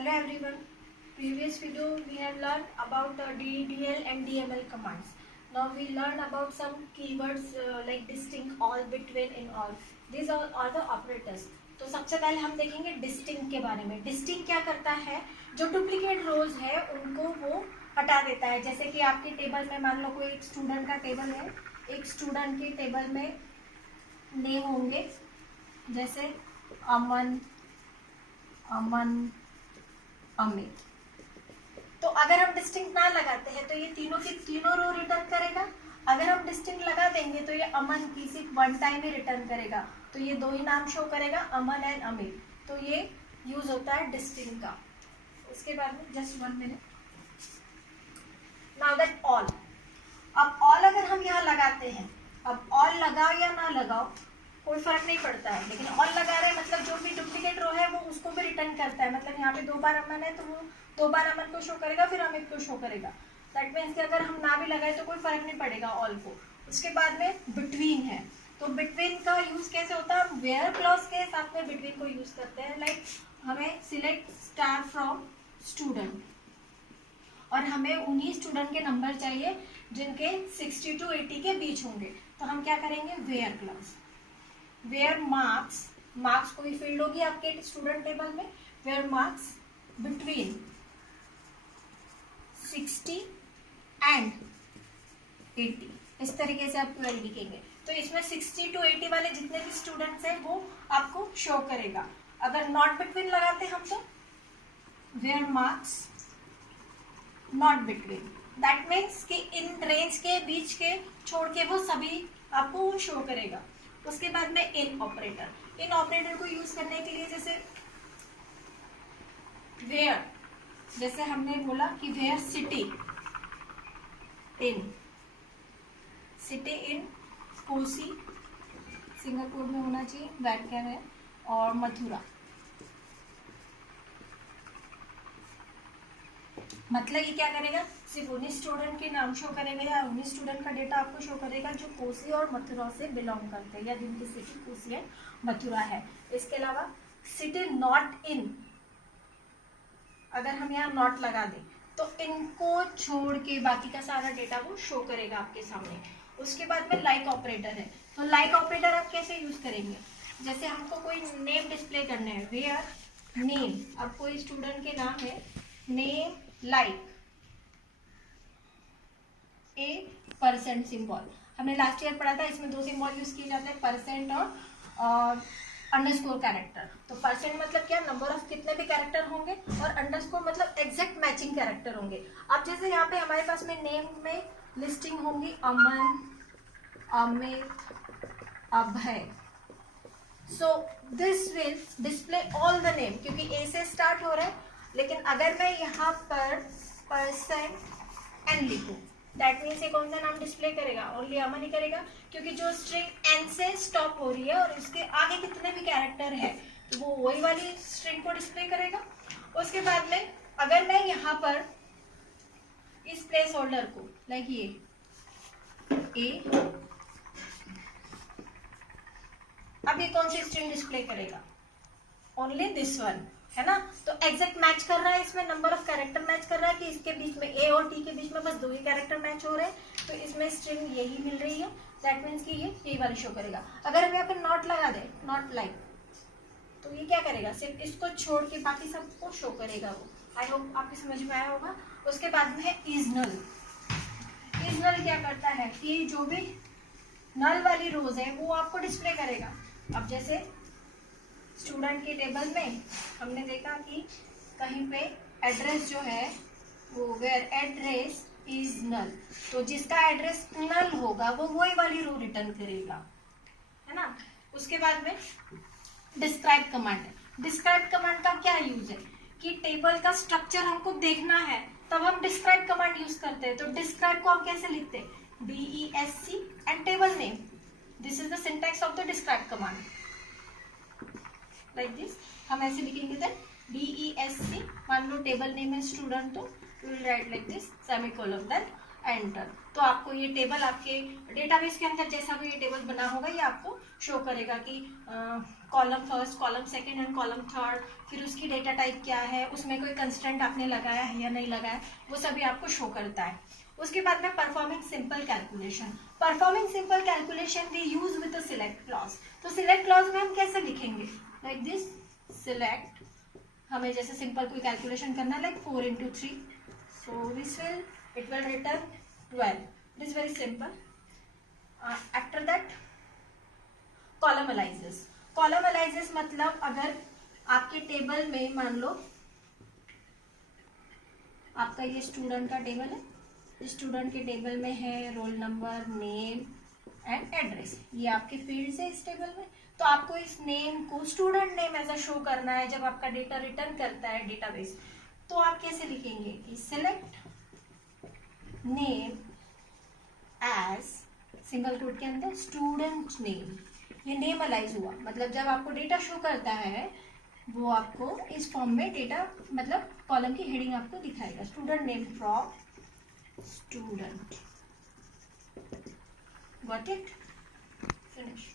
Hello everyone. Previous video we have learned about DDL and DML commands. Now we learn about some keywords like distinct, all, between, in, all. These all are the operators. तो सबसे पहले हम देखेंगे distinct के बारे में. Distinct क्या करता है, जो डुप्लीकेट रोज है उनको वो हटा देता है. जैसे कि आपके टेबल में मान लो कोई एक स्टूडेंट का टेबल है, एक स्टूडेंट के टेबल में नेम होंगे जैसे अमन, अमित. तो अगर हम डिस्टिंक्ट ना लगाते हैं तो ये तीनों की तीनों रो रिटर्न करेगा. अगर हम डिस्टिंक्ट लगा देंगे तो ये अमन की सिर्फ वन टाइम ही रिटर्न करेगा. तो ये दो ही नाम शो करेगा, अमन एंड अमित. तो ये यूज होता है डिस्टिंक्ट का. उसके बाद में just 1 minute. Now that all. अब ऑल अगर हम यहाँ लगाते हैं, अब ऑल लगाओ या ना लगाओ कोई फर्क नहीं पड़ता है, लेकिन ऑल लगा रहे हैं मतलब जो भी डुप्लीकेट रो है वो उसको भी रिटर्न करता है. मतलब यहाँ पे 2 बार अमन है तो वो 2 बार अमन को शो करेगा, फिर अमित को शो करेगा. दैट मीन्स कि अगर हम ना भी लगाए तो कोई फर्क नहीं पड़ेगा ऑल को. उसके बाद में बिटवीन है. तो बिटवीन का यूज कैसे होता है, हम वेयर क्लॉज के साथ में बिटवीन को यूज करते हैं. लाइक हमें सिलेक्ट स्टार फ्रॉम स्टूडेंट और हमें उन्हीं स्टूडेंट के नंबर चाहिए जिनके 60 to 80 के बीच होंगे. तो हम क्या करेंगे, where clause. Where marks, marks कोई फील्ड होगी आपके स्टूडेंट टेबल में, वेयर मार्क्स बिटवीन 60 एंड 80. इस तरीके से आप क्वेरी लिखेंगे. तो इसमें 60 to 80 वाले जितने भी स्टूडेंट्स हैं वो आपको शो करेगा. अगर नॉट बिटवीन लगाते हम तो where marks not between. That means कि इन रेंज के बीच के छोड़ के वो सभी आपको शो करेगा. उसके बाद में इन ऑपरेटर. इन ऑपरेटर को यूज करने के लिए जैसे वेयर, जैसे हमने बोला कि where city in Kosi, Singapore में होना चाहिए, वैटिकन है, और मथुरा. मतलब ये क्या करेगा, सिर्फ उन्हीं स्टूडेंट के नाम शो करेगा या उन्हीं स्टूडेंट का डेटा आपको शो करेगा जो कोसी और मथुरा से बिलोंग करते हैं या जिनकी सिटी कोसी है, मथुरा है. इसके अलावा सिटी नॉट इन, अगर हम यहाँ नॉट लगा दें तो इनको छोड़ के बाकी का सारा डेटा वो शो करेगा आपके सामने. उसके बाद में लाइक ऑपरेटर है. तो लाइक ऑपरेटर आप कैसे यूज करेंगे, जैसे हमको कोई नेम डिस्प्ले करना है, वेयर नेम. अब कोई स्टूडेंट के नाम है name like a percent symbol. हमने लास्ट ईयर पढ़ा था, इसमें 2 सिंबल यूज किए जाते हैं, परसेंट और अंडरस्कोर कैरेक्टर. तो परसेंट मतलब क्या, नंबर ऑफ कितने भी कैरेक्टर होंगे, और अंडरस्कोर मतलब एग्जैक्ट मैचिंग कैरेक्टर होंगे. अब जैसे यहाँ पे हमारे पास में नेम में लिस्टिंग होंगी Aman, Amit, Abhay. So this will display all the name, क्योंकि ए से स्टार्ट हो रहा है. लेकिन अगर मैं यहाँ पर परसेंट एन लिखूं, दैट मीन्स ये कौन सा नाम डिस्प्ले करेगा, ओनली अमन ही करेगा, क्योंकि जो स्ट्रिंग एन से स्टॉप हो रही है और इसके आगे कितने भी कैरेक्टर है तो वो वही वाली स्ट्रिंग को डिस्प्ले करेगा. उसके बाद में अगर मैं यहाँ पर इस प्लेस होल्डर को लाइक ये ए, अब ये कौन सी स्ट्रिंग डिस्प्ले करेगा, ओनली दिस वन, है ना. तो एग्जैक्ट मैच कर रहा है, इसमें नंबर ऑफ कैरेक्टर मैच कर रहा है कि इसके बीच में ए और टी के बीच में बस 2 ही कैरेक्टर मैच हो रहे हैं. तो इसमें स्ट्रिंग यही मिल रही है. दैट मीन्स कि ये यही वाली शो करेगा. अगर हम यहाँ पे नॉट लगा दें, नॉट लाइक, तो ये क्या करेगा, सिर्फ इसको छोड़ के बाकी सबको शो करेगा वो. आई होप आपकी समझ में आया होगा. उसके बाद में है इज नल. इज नल क्या करता है कि जो भी नल वाली रोज है वो आपको डिस्प्ले करेगा. अब जैसे स्टूडेंट के टेबल में हमने देखा कि कहीं पे एड्रेस जो है वो वेयर एड्रेस इज नल, तो जिसका एड्रेस नल होगा वो वही वाली रो रिटर्न करेगा, है ना. उसके बाद में डिस्क्राइब कमांड है. डिस्क्राइब कमांड का क्या यूज है कि टेबल का स्ट्रक्चर हमको देखना है तब हम डिस्क्राइब कमांड यूज करते हैं. तो डिस्क्राइब को हम कैसे लिखते हैं, DESC and table name. This is the syntax of the describe command. Like this हम ऐसे लिखेंगे दैट DESC, मान लो टेबल नेम है स्टूडेंट, तो we will write like this semicolon, then enter. तो आपको ये टेबल आपके डेटाबेस के अंदर जैसा भी ये टेबल बना होगा ये आपको शो करेगा कि column first, column second and column third, फिर उसकी डेटा टाइप क्या है, उसमें कोई कंस्टेंट आपने लगाया है या नहीं लगाया, वो सभी आपको शो करता है। उसके बाद में performing simple calculation. Performing simple calculation we use with the select clause. तो सिलेक्ट क्लॉज में हम कैसे लिखेंगे, लाइक दिस, सिलेक्ट, हमें जैसे सिंपल कोई कैलकुलेशन करना है, like 4 into 3, so it will return 12. It is very simple. After that, column analysis. Column analysis मतलब अगर आपके टेबल में मान लो आपका ये स्टूडेंट का टेबल है, स्टूडेंट के टेबल में है roll number, name and address, ये आपके फील्ड्स है इस टेबल में। तो आपको इस नेम को स्टूडेंट नेम ऐसा शो करना है जब आपका डेटा रिटर्न करता है डेटाबेस। तो आप कैसे लिखेंगे कि select name as single quote के अंदर स्टूडेंट नेम, ये नेम अलाइज हुआ, मतलब जब आपको डेटा शो करता है वो आपको इस फॉर्म में डेटा, मतलब कॉलम की हेडिंग आपको दिखाएगा, student name from student. Got it? Finish.